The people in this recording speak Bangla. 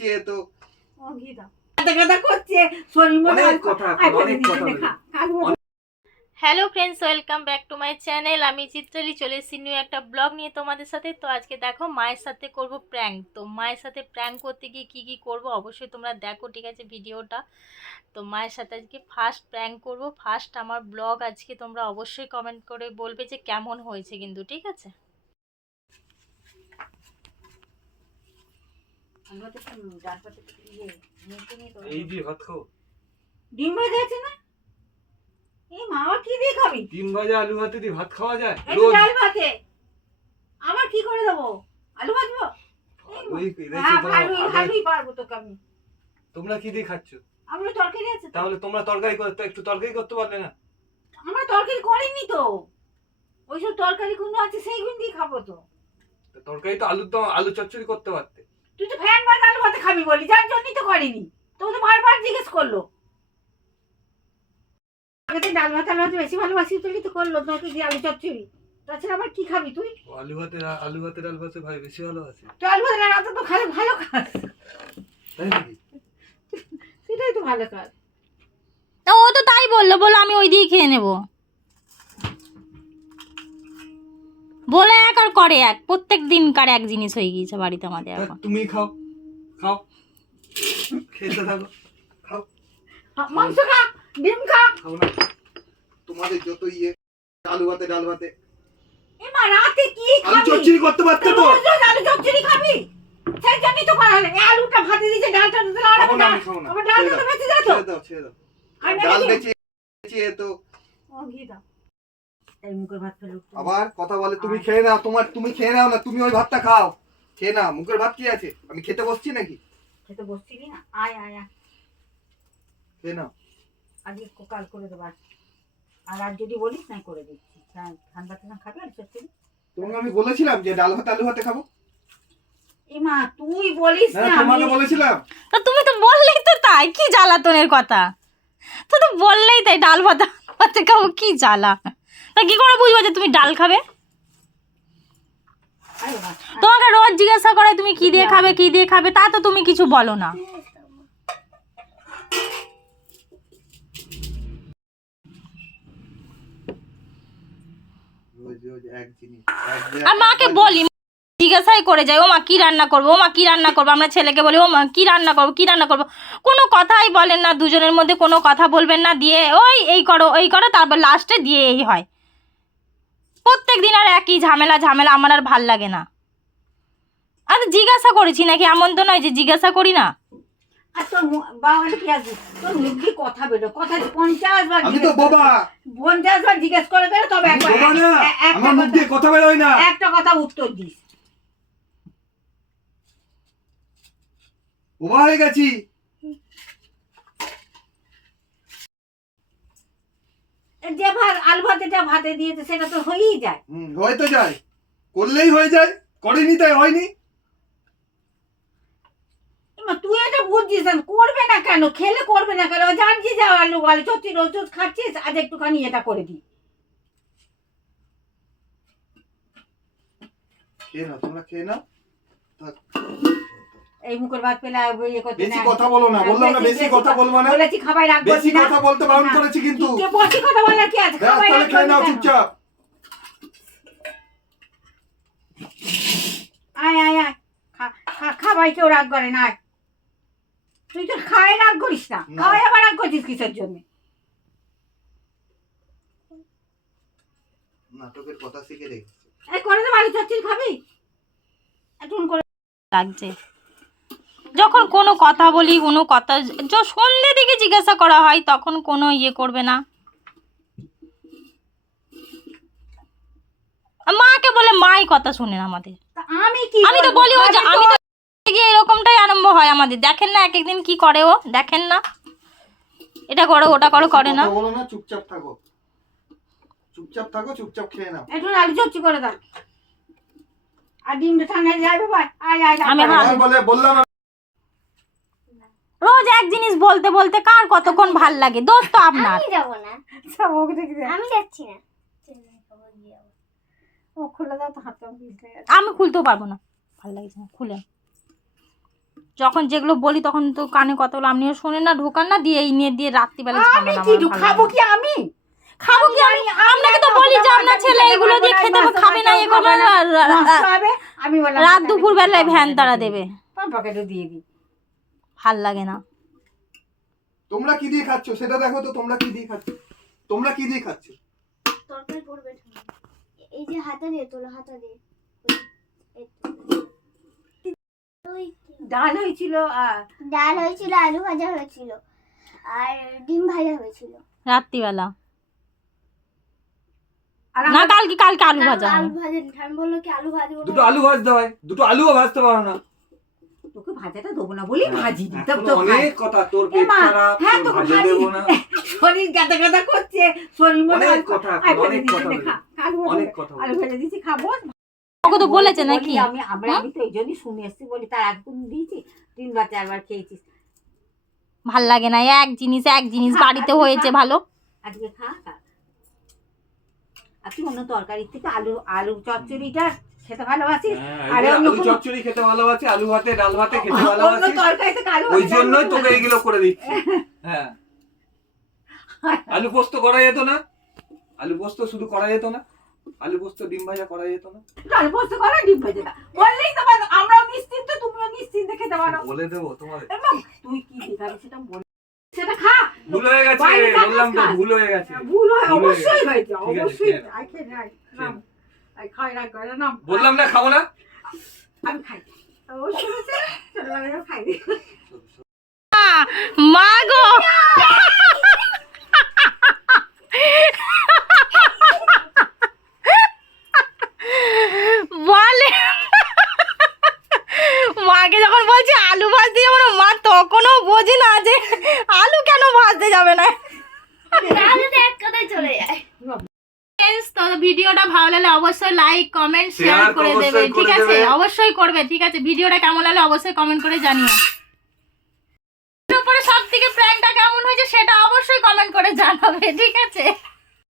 চেয়ে তো ও গীতা কথা করছে শরীর মনে অনেক কথা hello friends, welcome back to my channel. আমি চিত্রালি চলে এসেছি নিউ একটা ব্লগ নিয়ে তোমাদের সাথে। তো আজকে দেখো মায়ের সাথে করব প্র্যাঙ্ক। তো মায়ের সাথে প্র্যাঙ্ক করতে গিয়ে কী কী করবো অবশ্যই তোমরা দেখো, ঠিক আছে ভিডিওটা। তো মায়ের সাথে আজকে ফার্স্ট প্র্যাঙ্ক করব, ফার্স্ট আমার ব্লগ আজকে। তোমরা অবশ্যই কমেন্ট করে বলবে যে কেমন হয়েছে কিন্তু, ঠিক আছে। এই যে ভাত খাও, ডিম ভাজা আছে না? এই মামা কি দিয়ে খাবি? ডিম ভাজা আলু ভাতে দিয়ে ভাত খাওয়া যায় একটু রোজ? ডাল ভাতে আমার কি করে দেবো? আলু ভাজবো? ভালোই পারবো তোকে আমি। তোমরা কি দিয়ে খাচ্ছ? আমরা তরকারি আছে তো। তাহলে তোমরা তরকারি করতে একটু তরকারি করতে পারলে না? আমরা তরকারি করিনি তো, ওইসব তরকারি গুলো আছে সেইগুলো দিয়ে খাবো তো। তো তরকারি তো আলু চচ্চড়ি করতে পারতে। তুই তো ফ্যান ভাত আলু ভাতে খাবি বলি, যার জন্যই তো করিনি। তো তো বারবার জিজ্ঞেস করলো, আগে তো ডাল ভাত আলু ভাতে বেশি ভালোবাসি তুই তো করলো তোকে দিয়ে আলু চচ্চড়ি। তাছাড়া আবার কি খাবি তুই? আলু ভাতে ডাল ভাতে ভাই বেশি ভালো আছে। তো আলু ভাতে রাতে তো খালে ভালো খাস, তাই নাকি? সেটাই তো ভালো কাজ। ও তো তাই বললো, আমি ওই দিয়ে খেয়ে নেবো বলে এক আর করে এক, প্রত্যেক দিনকার এক জিনিস হয়ে গিয়েছে বাড়িতে আমাদের এখন। তুমি খাও খাও, খেতে থাকো, খাও। মাংস খা, ডিম খা। খাও না, তোমাদের যত আলু ভাতে ডাল ভাতে। এ মা রাতে কি আলু খাবি? চচ্চড়ি করতে পারতে তো। রোজ রোজ আলু চচ্চড়ি খাবি? সেই জন্যই তো করা হলো। এই আলুটা ভাতে দিয়েছে, ডালটা দিতে আর খাবো না, আমি খাবো না। আমার ডালটা তো বেঁচে যায় তো। ছেড়ে দাও। আর ডাল বেঁচে বেঁচে তো ও গীতা এই মুখের ভাত ফেলো। আবার কথা বলে তুমি খেয়ে নাও, তুমি খেয়ে নাও না, তুমি ওই ভাতটা খাও। খেয়ে নাও, মুখের ভাত কি আছে? আমি খেতে বসছি নাকি? খেতে বসছিলি না? আয় আয় আয়, খেয়ে নাও। আজকে কাল করে দেবো। আর আর যদি বলিস না করে দিচ্ছি। ঠান্ডাতে না খাবি আর চচ্চড়ি? তোমাকে আমি বলেছিলাম যে ডাল ভাত আলু ভাতে খাবো? এ মা তুই বলিস না না, তোমাকে বলেছিলাম। তো তুমি তো বললেই তো তাই, কি জ্বালাতনের কথা। তো বললেই তাই, ডাল ভাত ভাতে খাবো, কি জ্বালা। তা কি করে বুঝবো যে তুমি ডাল খাবে? আয় বাবা, তোমাকে রোজ জিজ্ঞাসা করে তুমি কি দিয়ে খাবে, কি দিয়ে খাবে, তা তো তুমি কিছু বলো না। রোজ রোজ এক জিনিস আর মাকে বলি, জিজ্ঞাসাই করে যাই, ও মা কি রান্না করবো, ও মা কি রান্না করবো। আমরা ছেলেকে বলি ও মা কি রান্না করবো, কি রান্না করবো। কোনো কথাই বলেন না, দুজনের মধ্যে কোনো কথা বলবেন না, দিয়ে ওই এই করো, তারপর লাস্টে দিয়ে এই হয়। প্রত্যেক দিন আর একই ঝামেলা, আমার আর ভাল লাগে না। আর জিজ্ঞাসা করেছি নাকি, এমন তো নয় যে জিজ্ঞাসা করি না। আর তোর বাবা কি আছে? তোর মুখ দিয়ে কথা বেরো, কথা 50 বার আমি তো বাবা 50 বার জিজ্ঞেস করে তবে একবার বাবা না, আমার মুখ দিয়ে কথা বের হয় না। একটা কথা উত্তর দিস। বাবা হয়ে গেছি। যে ভাত আলু ভাতেটা ভাতে দিয়েছে সেটা তো হয়েই যায়। হয়তো যায়, করলেই হয়ে যায়, করিনি তাই হয়নি। তুই এটা বুঝছিস না, করবে না কেন? খেলে করবে না কেন? জানছি যে আলু আলু চচ্চড়ি রোজ রোজ খাচ্ছিস, আজ একটুখানি এটা করে দিই। খেয়ে নাও, তোমরা খেয়ে নাও। এই মুখের ভাত পেলে ইয়ে করতে বেশি কথা বলো না, বললাম না বেশি কথা বলবো না। বলেছি খাবার রাখবো না, বেশি কথা বলতে বারণ করেছি কিন্তু। কে বেশি কথা বলার কি আছে? খাবার তাহলে খেয়ে নাও চুপচাপ। আয় আয় আয়, খাবাই কেউ রাগ করে না। তুই তো খায় রাগ করিস না, খাওয়াই আবার রাগ করছিস কিসের জন্য? নাটকের কথা শিখে রেখেছি। এই করে দে, আলু চচ্চড়ি খাবি? একটু করে লাগছে যখন কোনো কথা বলি, কোনো কথা সন্ধ্যে দিকে জিজ্ঞাসা করা হয় তখন কোনো ইয়ে করবে না। মাকে বলে মাই কথা শুনে না আমাদের। আমি তো বলি ও আমি তো গিয়ে এরকমটাই আরম্ভ হয় আমাদের। দেখেন না এক একদিন কি করে ও, দেখেন না এটা করো ওটা করো, করে না। বলো না, চুপচাপ থাকো, চুপচাপ থাকো, চুপচাপ খেয়ে নাও। একটু আলু চচ্চড়ি করে দাও। আর ডিমটা ঠান্ডা যাই বাবা। আয় আয় আমি বললাম রোজ এক জিনিস বলতে বলতে কার কতক্ষণ ভাল লাগে। দোষ তো আপনার। আমি যাব না, সব ওকে দেখে আমি যাচ্ছি না। ও খুলে দাও তো হাতটা। আমি খুলতেও পারবো না, ভাল লাগছে না খুলে। যখন যেগুলো বলি তখন তো কানে কথাগুলো আপনিও শোনেন না, ঢোকান না, দিয়ে এই নিয়ে দিয়ে রাত্রিবেলা আমি কি খাবো কি আমি খাবো কি আমি? আপনাকে তো বলি যে আপনার ছেলে এগুলো দিয়ে খেতে খাবে না, এ করবে না, নষ্ট হবে। আমি বললাম রাত দুপুর বেলায় ভ্যান তারা দেবে, পকেটে দিয়ে দিই। ভাল লাগে না। তোমরা কি দিয়ে খাচ্ছ সেটা দেখো তো, তোমরা কি দিয়ে খাচ্ছ, তোমরা কি দিয়ে খাচ্ছ? তরকারি পড়বে এই যে হাতা দিয়ে তোলো, হাতা দিয়ে ওই ডাল হয়েছিল আর ডাল হয়েছিল, আলু ভাজা হয়েছিল, আর ডিম ভাজা হয়েছিল রাত্রিবেলা আর না, কালকে কালকে আলু ভাজা হবে। আলু ভাজা ঠান বললো কি আলু ভাজবো দুটো আলু ভাজতে হয়, দুটো আলুও ভাজতে পারো না। তোকে ভাজাটা দেবো না বলি ভাজি দিই, তব এখনো তো অনেক কথা, তোর পেট মা, খারাপ, হ্যাঁ তোর তোকে ভাজা ভাজি দেবো না, শরীর গাদা গাদা করছে, শরীর মনে অনেক কথা, অনেক কথা, অনেক কথা। আলু ভেজে দিয়েছি খাবো। ওকে তো বলেছে নাকি? বলি আমি তো এই জন্যই শুনে এসছি বলি, তার একদিন দিয়েছি 3বার 4বার খেয়েছিস। ভাল লাগে না, এক জিনিস বাড়িতে হয়েছে ভালো। আজকে খা খা। আর তুই অন্য তরকারির থেকে আলু চচ্চড়িটা খেতে ভালোবাসিস, হ্যাঁ, আর এই যে অন্য আলু কোনো- চচ্চড়ি খেতে ভালোবাসি, আলু ভাতে ডাল ভাতে খেতে অন্য ভালোবাসি, তরকারি থেকে আলু ওই ভাজা জন্যই ভালো তোকে লাগে। এইগুলো করে দিচ্ছি। হ্যাঁ, আলু পোস্ত করা যেত না, আলু পোস্ত শুধু করা যেত না, আলু পোস্ত ডিম ভাজা করা যেত না? ডাল পোস্ত করো, ডিম ভেজে দাও। বললেই তো পারো, আমরাও নিশ্চিন্ত, তুমিও নিশ্চিন্তে খেতে পারো। বলে দেবো তোমার, এবং তুই কি দেখাবি সেটা বল, সেটা খা। ভুল হয়ে গেছে, বাইরে থাকাস বললাম তো কাজ। ভুল হয়ে গেছে, ভুল হয়, ভুল হয়ে অবশ্যই গেছে। হয়েছে, ঠিক আছে, অবশ্যই। খেয়ে নাও। আই খেয়ে নে, নাম। আই খাই রাখ করে নাম। বললাম না খাবো না। আমি খাই। অবশ্যই হয়েছে, ছোটবেলায় খাই। মা গো, বলে মাকে যখন বলছি আলু ভাজতে যাবো না, মা তখনও বোঝে না যে আলু কেন ভাজতে যাবে না। তাহলে তো এক কথায় চলে যায়। তো ভিডিওটা ভালো লাগলে অবশ্যই লাইক কমেন্ট শেয়ার Share করে দেবে, অবশ্যই ঠিক করে আছে? দেবে। অবশ্যই করবে, ঠিক আছে? ভিডিওটা কেমন লাগলে অবশ্যই কমেন্ট করে জানিও। তারপরে সব থেকে প্র্যাঙ্কটা কেমন হয়েছে সেটা অবশ্যই কমেন্ট করে জানাবে, ঠিক আছে?